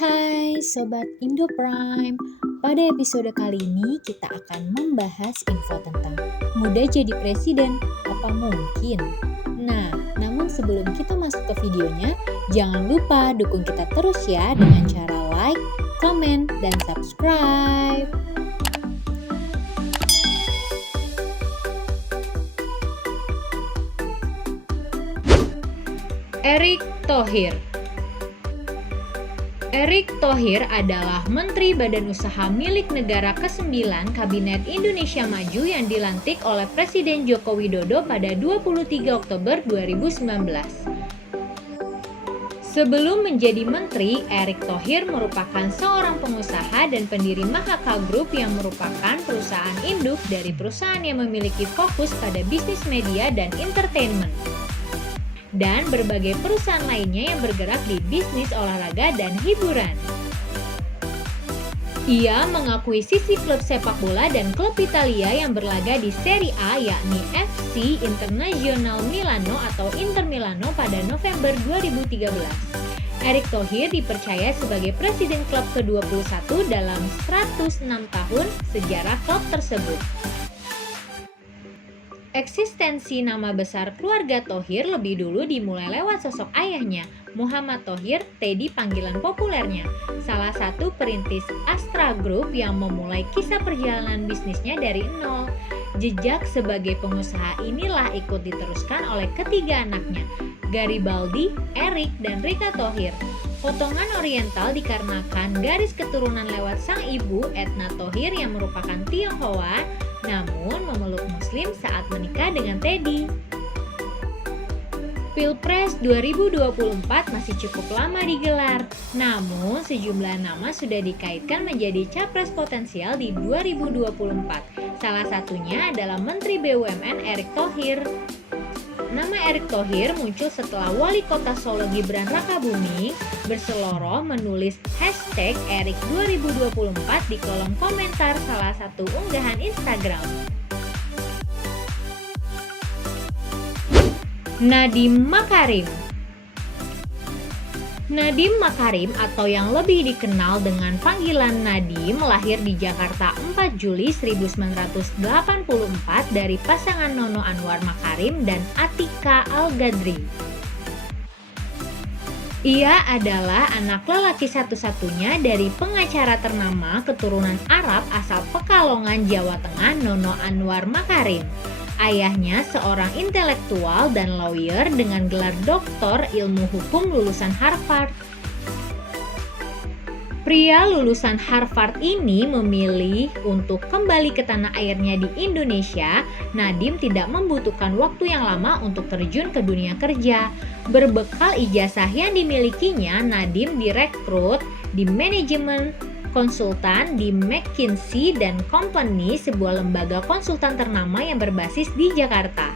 Hai Sobat Indo Prime. Pada episode kali ini kita akan membahas info tentang muda jadi presiden, apa mungkin? Nah, namun sebelum kita masuk ke videonya, jangan lupa dukung kita terus ya dengan cara like, komen, dan subscribe. Erick Thohir. Erick Thohir adalah Menteri Badan Usaha milik negara ke-9 Kabinet Indonesia Maju yang dilantik oleh Presiden Joko Widodo pada 23 Oktober 2019. Sebelum menjadi menteri, Erick Thohir merupakan seorang pengusaha dan pendiri Mahaka Group yang merupakan perusahaan induk dari perusahaan yang memiliki fokus pada bisnis media dan entertainment, dan berbagai perusahaan lainnya yang bergerak di bisnis olahraga dan hiburan. Ia mengakuisisi klub sepak bola dan klub Italia yang berlaga di Serie A yakni FC Internazionale Milano atau Inter Milano pada November 2013. Erick Thohir dipercaya sebagai presiden klub ke-21 dalam 106 tahun sejarah klub tersebut. Eksistensi nama besar keluarga Thohir lebih dulu dimulai lewat sosok ayahnya, Muhammad Thohir, Teddy panggilan populernya, salah satu perintis Astra Group yang memulai kisah perjalanan bisnisnya dari nol. Jejak sebagai pengusaha inilah ikut diteruskan oleh ketiga anaknya, Garibaldi, Erick, dan Rika Thohir. Potongan oriental dikarenakan garis keturunan lewat sang ibu, Etna Thohir, yang merupakan Tionghoa, namun memeluk Muslim saat menikah dengan Teddy. Pilpres 2024 masih cukup lama digelar, namun sejumlah nama sudah dikaitkan menjadi capres potensial di 2024. Salah satunya adalah Menteri BUMN Erick Thohir. Nama Erick Thohir muncul setelah Wali Kota Solo Gibran Rakabuming berseloroh menulis hashtag Erick 2024 di kolom komentar salah satu unggahan Instagram. Nadiem Makarim. Nadiem Makarim atau yang lebih dikenal dengan panggilan Nadiem lahir di Jakarta 4 Juli 1984 dari pasangan Nono Anwar Makarim dan Atika Al-Gadri. Ia adalah anak lelaki satu-satunya dari pengacara ternama keturunan Arab asal Pekalongan, Jawa Tengah, Nono Anwar Makarim. Ayahnya seorang intelektual dan lawyer dengan gelar doktor ilmu hukum lulusan Harvard. Pria lulusan Harvard ini memilih untuk kembali ke tanah airnya di Indonesia. Nadiem tidak membutuhkan waktu yang lama untuk terjun ke dunia kerja. Berbekal ijazah yang dimilikinya, Nadiem direkrut di manajemen konsultan di McKinsey & Company, sebuah lembaga konsultan ternama yang berbasis di Jakarta.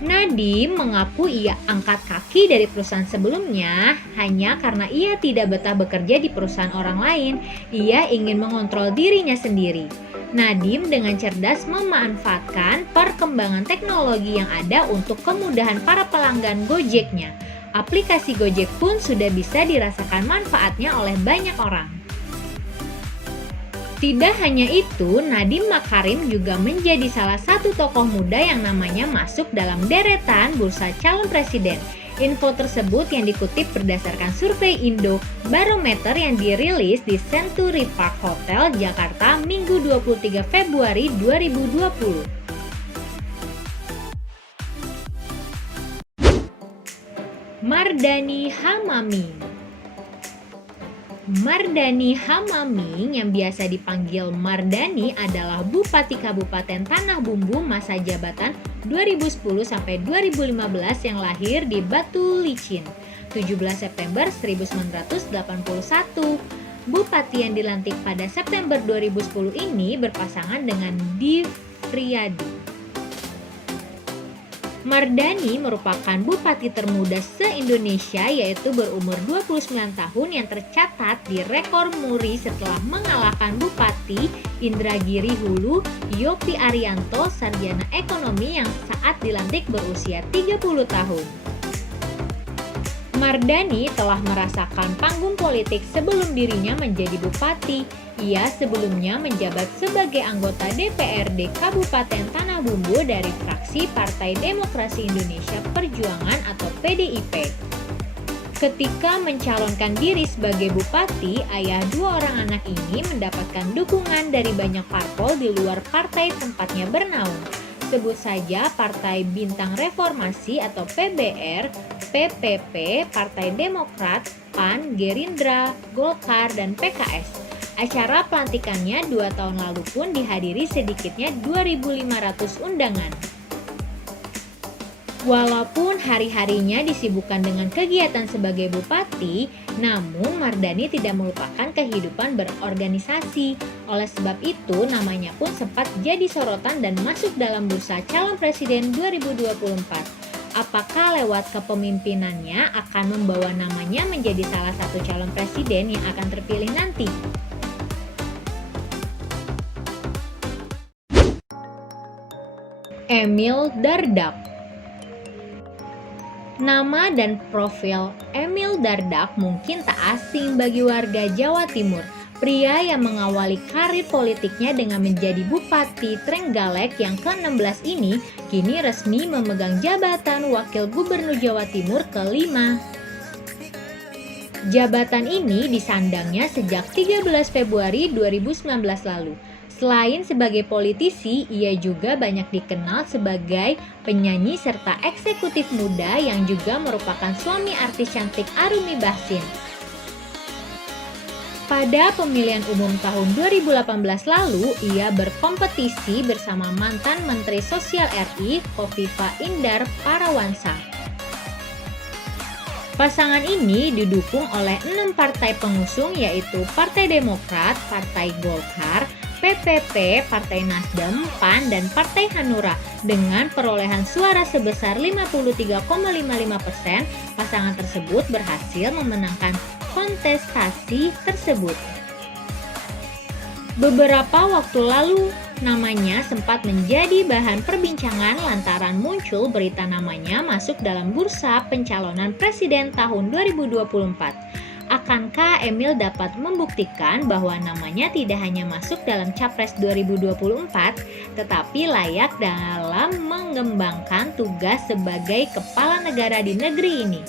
Nadiem mengaku ia angkat kaki dari perusahaan sebelumnya hanya karena ia tidak betah bekerja di perusahaan orang lain. Ia ingin mengontrol dirinya sendiri. Nadiem dengan cerdas memanfaatkan perkembangan teknologi yang ada untuk kemudahan para pelanggan Gojeknya. Aplikasi Gojek pun sudah bisa dirasakan manfaatnya oleh banyak orang. Tidak hanya itu, Nadiem Makarim juga menjadi salah satu tokoh muda yang namanya masuk dalam deretan bursa calon presiden. Info tersebut yang dikutip berdasarkan survei Indo Barometer yang dirilis di Century Park Hotel, Jakarta, Minggu 23 Februari 2020. Mardhani Hamaming. Mardhani Hamaming yang biasa dipanggil Mardhani adalah Bupati Kabupaten Tanah Bumbu masa jabatan 2010 sampai 2015 yang lahir di Batu Licin, 17 September 1981. Bupati yang dilantik pada September 2010 ini berpasangan dengan Divriadi. Mardhani merupakan bupati termuda se-Indonesia yaitu berumur 29 tahun yang tercatat di rekor muri setelah mengalahkan Bupati Indragiri Hulu Yopi Arianto, sarjana ekonomi yang saat dilantik berusia 30 tahun. Mardani telah merasakan panggung politik sebelum dirinya menjadi bupati. Ia sebelumnya menjabat sebagai anggota DPRD Kabupaten Tanah Bumbu dari fraksi Partai Demokrasi Indonesia Perjuangan atau PDIP. Ketika mencalonkan diri sebagai bupati, ayah dua orang anak ini mendapatkan dukungan dari banyak parpol di luar partai tempatnya bernaung. Sebut saja Partai Bintang Reformasi atau PBR, PPP, Partai Demokrat, PAN, Gerindra, Golkar, dan PKS. Acara pelantikannya 2 tahun lalu pun dihadiri sedikitnya 2.500 undangan. Walaupun hari-harinya disibukkan dengan kegiatan sebagai bupati, namun Mardani tidak melupakan kehidupan berorganisasi. Oleh sebab itu, namanya pun sempat jadi sorotan dan masuk dalam bursa calon presiden 2024. Apakah lewat kepemimpinannya akan membawa namanya menjadi salah satu calon presiden yang akan terpilih nanti? Emil Dardak. Nama dan profil Emil Dardak mungkin tak asing bagi warga Jawa Timur. Pria yang mengawali karir politiknya dengan menjadi Bupati Trenggalek yang ke-16 ini kini resmi memegang jabatan Wakil Gubernur Jawa Timur ke-5. Jabatan ini disandangnya sejak 13 Februari 2019 lalu. Selain sebagai politisi, ia juga banyak dikenal sebagai penyanyi serta eksekutif muda yang juga merupakan suami artis cantik Arumi Bachsin. Pada pemilihan umum tahun 2018 lalu, ia berkompetisi bersama mantan Menteri Sosial RI, Khofifa Indar Parawansa. Pasangan ini didukung oleh 6 partai pengusung yaitu Partai Demokrat, Partai Golkar, PPP, Partai Nasdem, PAN, dan Partai Hanura. Dengan perolehan suara sebesar 53,55%, pasangan tersebut berhasil memenangkan kontestasi tersebut. Beberapa waktu lalu, namanya sempat menjadi bahan perbincangan lantaran muncul berita namanya masuk dalam bursa pencalonan presiden tahun 2024. Akankah Emil dapat membuktikan bahwa namanya tidak hanya masuk dalam Capres 2024, tetapi layak dalam mengembangkan tugas sebagai kepala negara di negeri ini?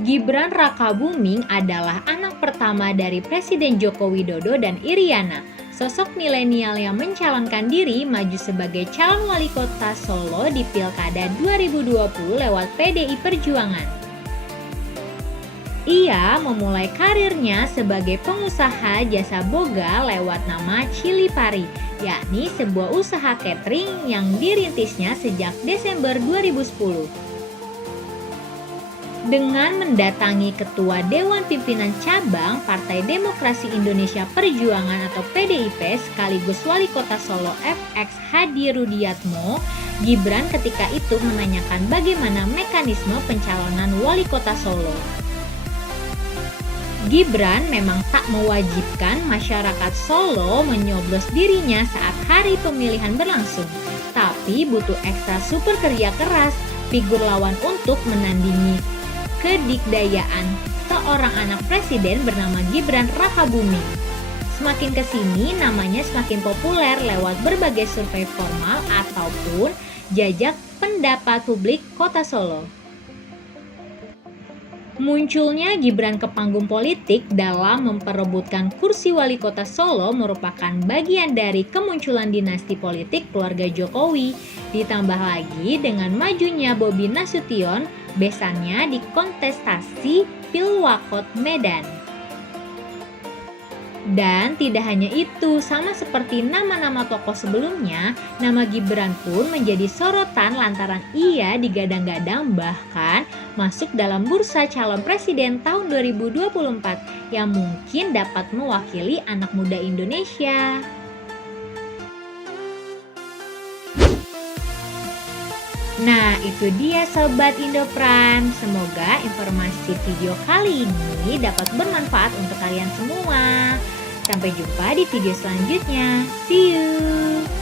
Gibran Rakabuming adalah anak pertama dari Presiden Joko Widodo dan Iriana. Sosok milenial yang mencalonkan diri maju sebagai calon wali kota Solo di Pilkada 2020 lewat PDI Perjuangan. Ia memulai karirnya sebagai pengusaha jasa boga lewat nama Chili Pari, yakni sebuah usaha catering yang dirintisnya sejak Desember 2010. Dengan mendatangi Ketua Dewan Pimpinan Cabang Partai Demokrasi Indonesia Perjuangan atau PDIP sekaligus Wali Kota Solo FX Hadi Rudiatmo, Gibran ketika itu menanyakan bagaimana mekanisme pencalonan Wali Kota Solo. Gibran memang tak mewajibkan masyarakat Solo menyoblos dirinya saat hari pemilihan berlangsung, tapi butuh ekstra super kerja keras figur lawan untuk menandingi kedikdayaan seorang anak presiden bernama Gibran Rakabuming. Semakin kesini namanya semakin populer lewat berbagai survei formal ataupun jajak pendapat publik kota Solo. Munculnya Gibran ke panggung politik dalam memperebutkan kursi wali kota Solo merupakan bagian dari kemunculan dinasti politik keluarga Jokowi. Ditambah lagi dengan majunya Bobi Nasution, besannya di kontestasi Pilwakot Medan. Dan tidak hanya itu, sama seperti nama-nama tokoh sebelumnya, nama Gibran pun menjadi sorotan lantaran ia digadang-gadang bahkan masuk dalam bursa calon presiden tahun 2024 yang mungkin dapat mewakili anak muda Indonesia. Nah, itu dia Sobat Indopran. Semoga informasi video kali ini dapat bermanfaat untuk kalian semua. Sampai jumpa di video selanjutnya. See you!